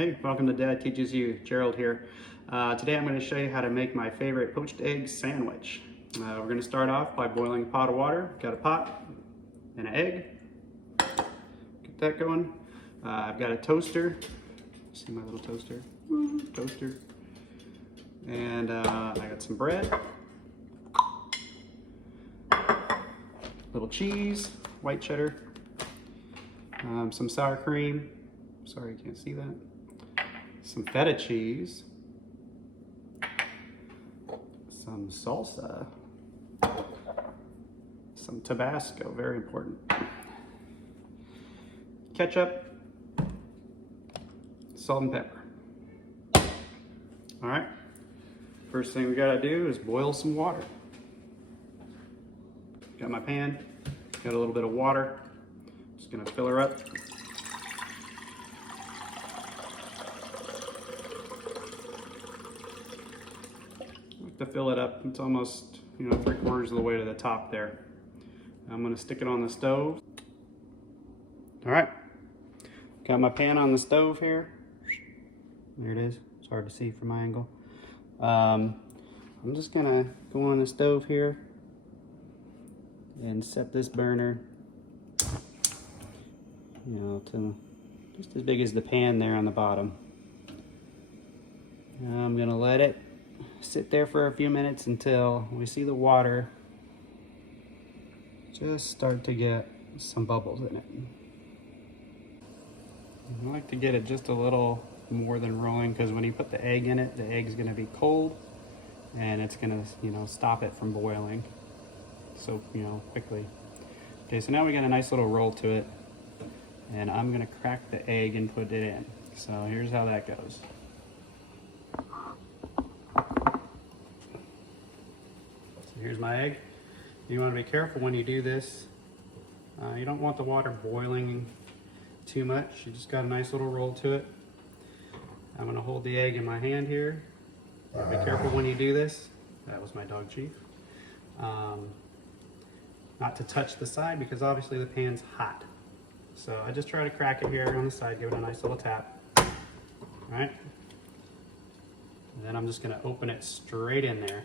Hey, welcome to Dad Teaches You. Gerald here. Today I'm going to show you how to make my favorite poached egg sandwich. We're going to start off by boiling a pot of water. Got a pot and an egg. Get that going. I've got a toaster. See my little toaster? Toaster. And I got some bread. Little cheese, white cheddar. Some sour cream. Sorry, you can't see that. Some feta cheese, some salsa, some Tobasco, very important, ketchup, salt and pepper. All right, first thing we gotta do is boil some water. Got my pan, got a little bit of water, just gonna fill her up. To fill it up, it's almost 3/4 of the way to the top there. I'm going to stick it on the stove. All right, got my pan on the stove here. There it is. It's hard to see from my angle. I'm just gonna go on the stove here and set this burner, to just as big as the pan there on the bottom. I'm gonna let it sit there for a few minutes until we see the water just start to get some bubbles in it. I like to get it just a little more than rolling, because when you put the egg in it, the egg's going to be cold and it's going to stop it from boiling so quickly. Okay, so now we got a nice little roll to it, and I'm going to crack the egg and put it in. So here's how that goes. Here's my egg. You want to be careful when you do this. You don't want the water boiling too much. You just got a nice little roll to it. I'm going to hold the egg in my hand here. Be careful when you do this. That was my dog Chief. Not to touch the side, because obviously the pan's hot. So I just try to crack it here on the side, give it a nice little tap. All right. And then I'm just going to open it straight in there.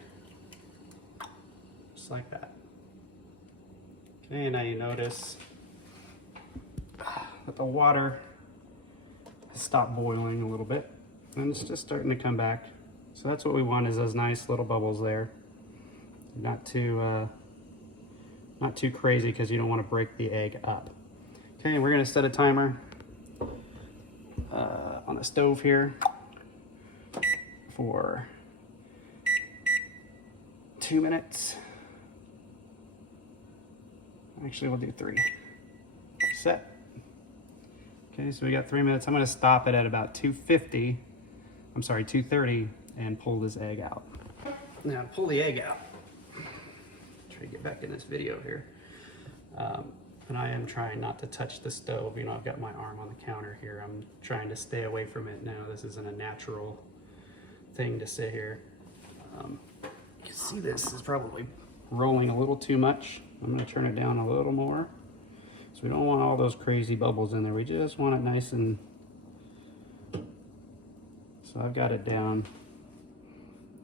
Just like that. Okay, now you notice that the water has stopped boiling a little bit, and it's just starting to come back. So that's what we want, is those nice little bubbles there. Not too crazy, because you don't want to break the egg up. Okay, we're gonna set a timer on the stove here for 2 minutes. Actually, we'll do 3. Set. Okay, so we got 3 minutes. I'm going to stop it at about 230, and pull this egg out. Now, to pull the egg out, try to get back in this video here. And I am trying not to touch the stove. I've got my arm on the counter here. I'm trying to stay away from it now. This isn't a natural thing to sit here. You can see this is probably rolling a little too much. I'm going to turn it down a little more. So we don't want all those crazy bubbles in there. We just want it nice and... So I've got it down,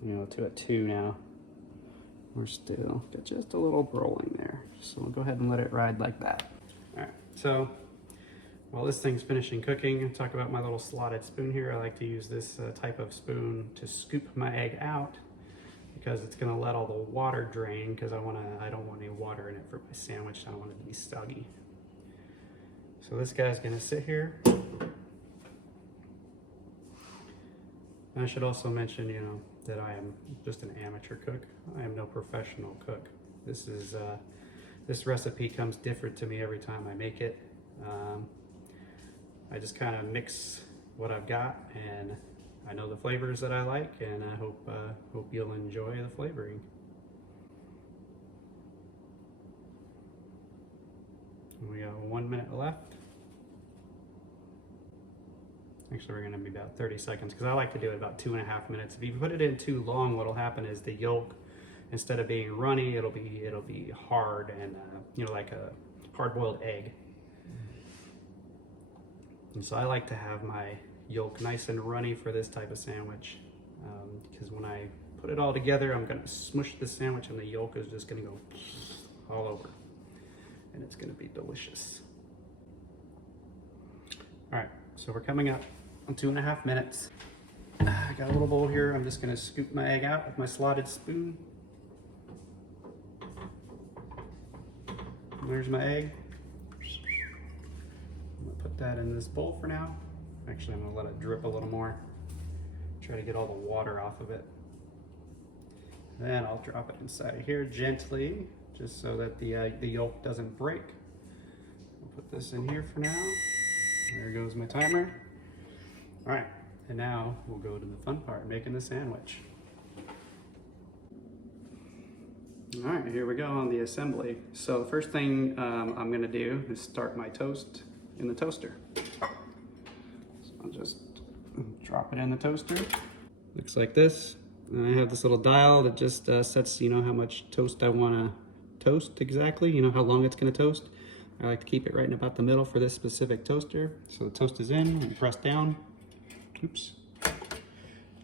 to a 2 now. We're still got just a little rolling there. So we'll go ahead and let it ride like that. All right, so while this thing's finishing cooking, I'll talk about my little slotted spoon here. I like to use this type of spoon to scoop my egg out, because it's going to let all the water drain, because I don't want any water in it for my sandwich. I don't want it to be soggy. So this guy's going to sit here. I should also mention, that I am just an amateur cook. I am no professional cook. This recipe comes different to me every time I make it. I just kind of mix what I've got, and I know the flavors that I like, and I hope you'll enjoy the flavoring. We got 1 minute left. Actually, we're going to be about 30 seconds, because I like to do it about 2.5 minutes. If you put it in too long, what'll happen is the yolk, instead of being runny, it'll be hard and like a hard-boiled egg. And so I like to have my yolk nice and runny for this type of sandwich, because when I put it all together, I'm gonna smush the sandwich and the yolk is just gonna go all over, and it's gonna be delicious. All right, so we're coming up on 2.5 minutes. I got a little bowl here. I'm just gonna scoop my egg out with my slotted spoon. There's my egg. I'm gonna put that in this bowl for now. Actually, I'm gonna let it drip a little more. Try to get all the water off of it. Then I'll drop it inside of here gently, just so that the yolk doesn't break. I'll put this in here for now. There goes my timer. All right, and now we'll go to the fun part, making the sandwich. All right, here we go on the assembly. So the first thing I'm gonna do is start my toast in the toaster. So I'll just drop it in the toaster. Looks like this. And I have this little dial that just sets, how much toast I wanna toast exactly, how long it's gonna toast. I like to keep it right in about the middle for this specific toaster. So the toast is in, and press down. Oops.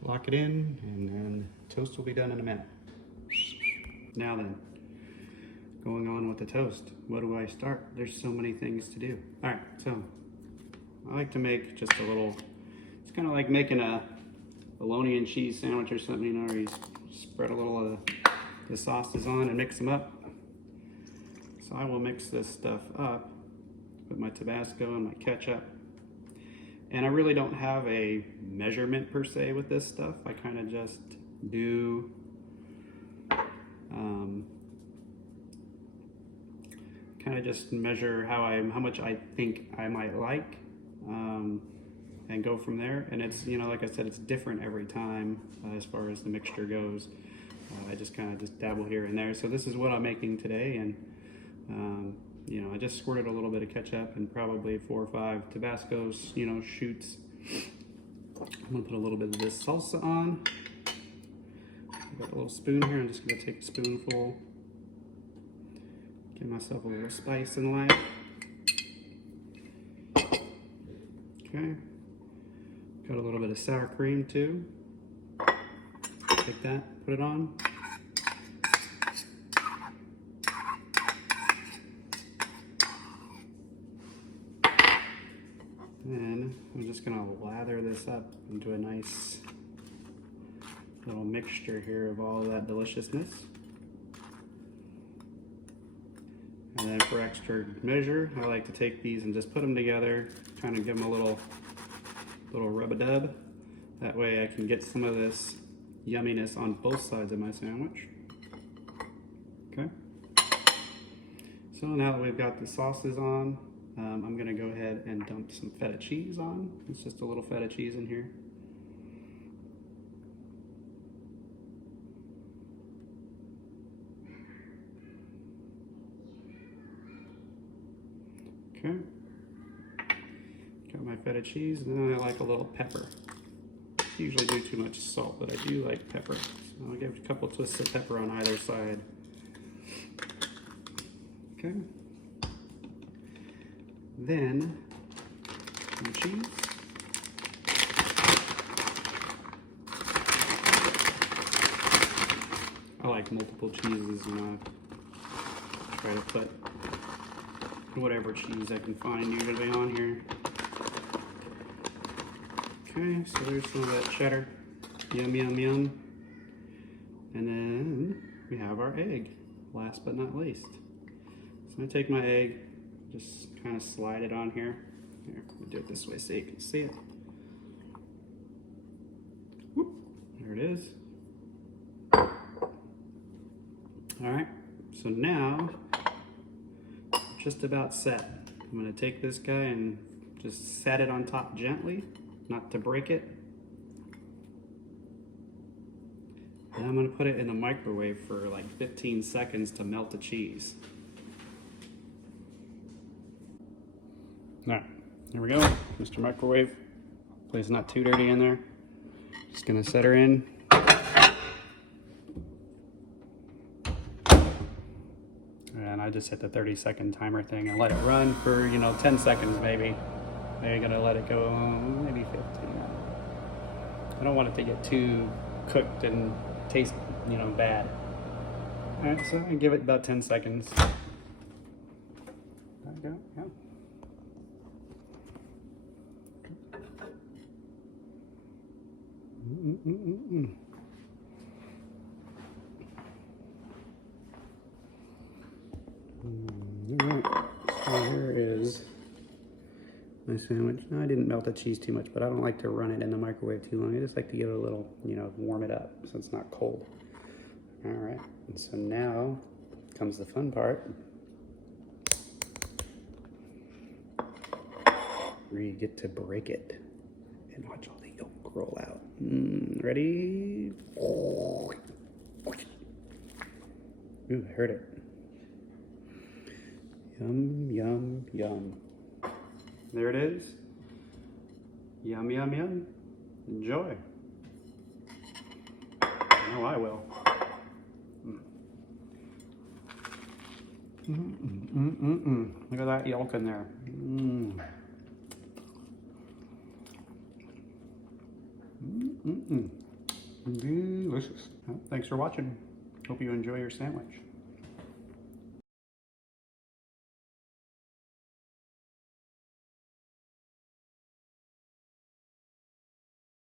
Lock it in, and then toast will be done in a minute. Now then, going on with the toast. What do I start? There's so many things to do. All right, so I like to make just a little, it's kind of like making a bologna and cheese sandwich or something, where you spread a little of the sauces on and mix them up. So I will mix this stuff up with my Tabasco and my ketchup. And I really don't have a measurement per se with this stuff. I kind of just do measure how much I think I might like, and go from there. And it's, like I said, it's different every time as far as the mixture goes. I just kind of just dabble here and there. So this is what I'm making today, and I just squirted a little bit of ketchup and probably 4 or 5 Tabasco's, shoots. I'm gonna put a little bit of this salsa on. I've got a little spoon here. I'm just gonna take a spoonful. Give myself a little spice in life. Okay. Got a little bit of sour cream too. Take that, put it on. Then I'm just gonna lather this up into a nice little mixture here of all of that deliciousness. And then for extra measure, I like to take these and just put them together, kind of give them a little rub-a-dub. That way I can get some of this yumminess on both sides of my sandwich. Okay. So now that we've got the sauces on, I'm gonna go ahead and dump some feta cheese on. It's just a little feta cheese in here. Okay. Got my feta cheese, and then I like a little pepper. I usually do too much salt, but I do like pepper. So I'll give a couple twists of pepper on either side. Okay. Then some cheese. I like multiple cheeses, try to put whatever cheese I can find usually on here. Okay, so there's some of that cheddar. Yum, yum, yum. And then we have our egg, last but not least. So I'm gonna take my egg, just kind of slide it on here. Here, I'm gonna do it this way so you can see it. Whoop, there it is. All right, so now, just about set. I'm gonna take this guy and just set it on top gently, not to break it. And I'm gonna put it in the microwave for like 15 seconds to melt the cheese. All right, here we go, Mr. Microwave. Hopefully it's not too dirty in there. Just gonna set her in. And I just hit the 30-second timer thing and let it run for, 10 seconds maybe. Now you're gonna let it go maybe 15. I don't want it to get too cooked and taste, you know, bad. All right, so I give it about 10 seconds. There we go, yeah. All right, so here is my sandwich. Now I didn't melt the cheese too much, but I don't like to run it in the microwave too long. I just like to give it a little, you know, warm it up so it's not cold. All right, and so now comes the fun part, where you get to break it and watch all the yolk roll out. Ready? Ooh, I heard it. Yum, yum, yum. There it is. Yum, yum, yum. Enjoy. I know I will. Look at that yolk in there. Delicious. Well, thanks for watching. Hope you enjoy your sandwich.